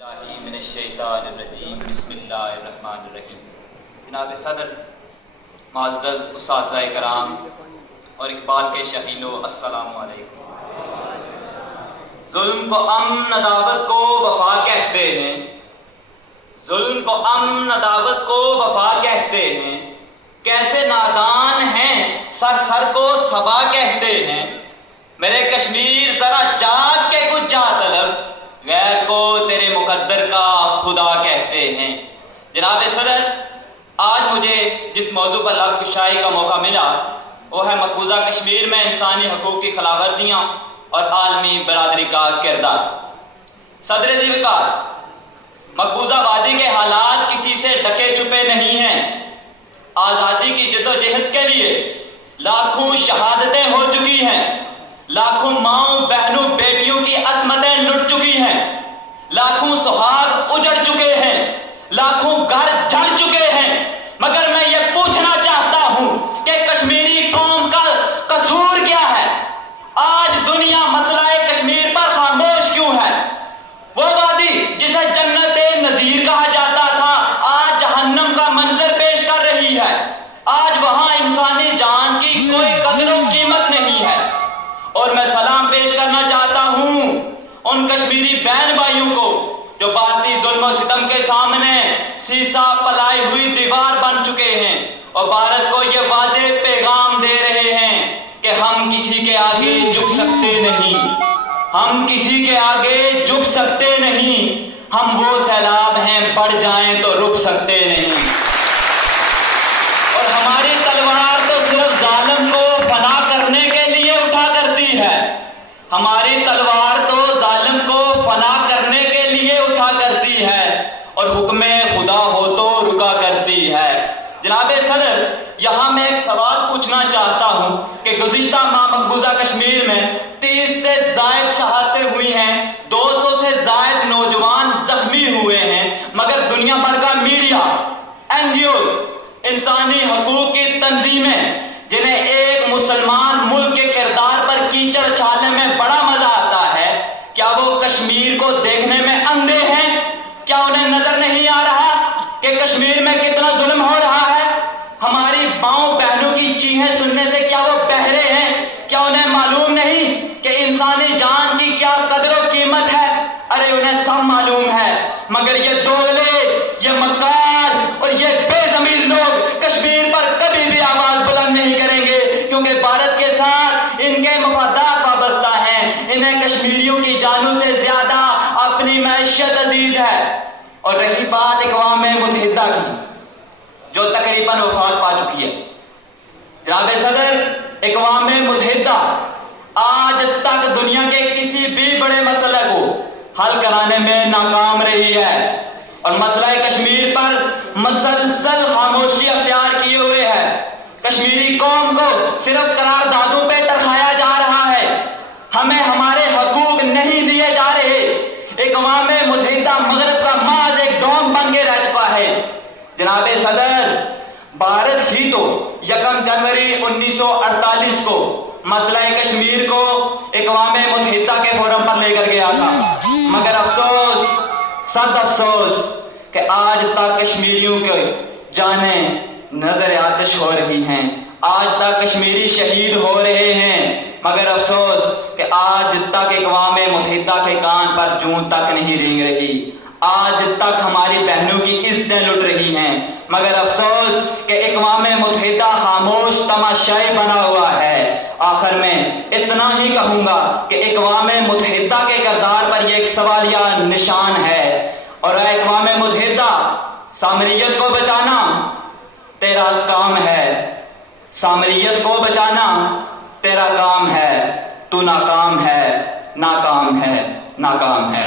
من الشیطان الرجیم بسم اللہ الرحمن الرحیم۔ جناب صدر، معزز اساتذہ کرام اور اقبال کے شہینوں، السلام علیکم۔ ظلم کو امن عداوت کو وفا کہتے ہیں، ظلم کو امن عداوت کو وفا کہتے ہیں، کیسے نادان ہیں سر سر کو صبا کہتے ہیں۔ میرے کشمیر ذرا جاگ کے کچھ جا طلب، غیر کو تیرے مقدر کا خدا کہتے ہیں۔ جناب صدر، آج مجھے جس موضوع پر لب کشائی کا موقع ملا وہ ہے مقبوضہ کشمیر میں انسانی حقوق کی خلاف ورزیاں اور عالمی برادری کا کردار۔ صدر ذی وقار، مقبوضہ وادی کے حالات کسی سے ڈکے چھپے نہیں ہیں۔ آزادی کی جدوجہد کے لیے لاکھوں شہادتیں ہو چکی ہیں، لاکھوں ماؤں بہنوں بیٹیوں کی عصمتیں لٹ چکی ہیں، لاکھوں سہاگ اجڑ چکے ہیں، لاکھوں گھر جل چکے ہیں۔ مگر میں یہ پوچھنا چاہتا ہوں کہ کشمیری قوم کا قصور کیا ہے؟ آج دنیا مسئلہ کشمیر پر خاموش کیوں ہے؟ وہ وادی جسے جنت نذیر کہا جاتا تھا آج جہنم کا منظر پیش کر رہی ہے۔ آج وہاں انسانی جان کی کوئی قدر و قیمت نہیں ہے۔ اور میں سلام پیش کرنا چاہتا ہوں ان کشمیری بہن بھائیوں کو جو بھارتی ظلم و ستم کے سامنے سیسا پلائی ہوئی دیوار بن چکے ہیں اور بھارت کو یہ واضح پیغام دے رہے ہیں کہ ہم کسی کے آگے جھک سکتے نہیں، ہم کسی کے آگے جھک سکتے نہیں، ہم وہ سیلاب ہیں بڑھ جائیں تو رک سکتے نہیں۔ اور ہماری تلوار تو صرف ظالم کو فنا کرنے کے لیے اٹھا کرتی ہے، ہماری تلوار تو ظالم کو فنا کرنے کے لیے اٹھا کرتی ہے اور حکم خدا ہو تو رکا کرتی ہے۔ جناب صدر، یہاں میں ایک سوال پوچھنا چاہتا ہوں کہ گزشتہ ماہ مقبوضہ کشمیر میں 30 سے زائد شہادتیں ہوئی ہیں، 200 سے زائد نوجوان زخمی ہوئے ہیں، مگر دنیا بھر کا میڈیا، NGOs، انسانی حقوق کی تنظیمیں جنہیں ایک مسلمان ملک کے کردار پر کیچڑ چھالنے میں بڑا مزہ آتا ہے، کیا وہ کشمیر کو دیکھنے میں اندھے ہیں؟ کیا انہیں نظر نہیں آ رہا کہ کشمیر میں کتنا ظلم ہو رہا ہے؟ ہماری ماؤں بہنوں کی چیخیں سننے سے کیا وہ بہرے ہیں؟ کیا انہیں معلوم نہیں کہ انسانی جان کی کیا قدر و قیمت ہے؟ ارے انہیں سب معلوم ہے، مگر یہ دوغلے، یہ مکار اور یہ بے ضمیر لوگ کشمیر پر کبھی بھی آواز بلند نہیں کریں گے، کیونکہ بھارت کے ساتھ ان کے مفادات وابستہ ہیں۔ انہیں کشمیریوں کی جانوں سے زیادہ اپنی معیشت عزیز ہے۔ اور رہی بات اقوام متحدہ کی جو تقریباً وفات پا چکی ہے، جناب صدر، اقوام متحدہ آج تک دنیا کے کسی بھی بڑے مسئلے کو حل کرانے میں ناکام رہی ہے اور مسئلہ کشمیر پر مسلسل خاموشی اختیار کیے ہوئے ہے۔ کشمیری قوم کو صرف قراردادوں پہ ٹرکایا جا رہا ہے، ہمیں ہمارے حقوق نہیں دیے جا رہے۔ اقوام متحدہ مغرب کا محض ایک ڈوم بن کے رہ چکا ہے۔ جناب صدر، بھارت ہی تو 1 جنوری 1948 کو مسئلہ کشمیر کو اقوام متحدہ کے فورم پر لے کر گیا تھا، مگر افسوس، صد افسوس کہ آج تک کشمیریوں کے جانیں نظر آتش ہو رہی ہیں، آج تک کشمیری شہید ہو رہے ہیں، مگر افسوس کہ آج تک اقوام متحدہ کے کان پر جوں تک نہیں رینگ رہی، آج تک ہماری بہنوں کی عزتیں لٹ رہی ہیں، مگر افسوس کہ اقوام متحدہ خاموش تماشائی بنا ہوا ہے۔ آخر میں اتنا ہی کہوں گا کہ اقوام متحدہ کے کردار پر یہ ایک سوالیہ نشان ہے، اور اے اقوام متحدہ، سامریت کو بچانا تیرا کام ہے، سامریت کو بچانا تیرا کام ہے، تو ناکام ہے، ناکام ہے، ناکام ہے۔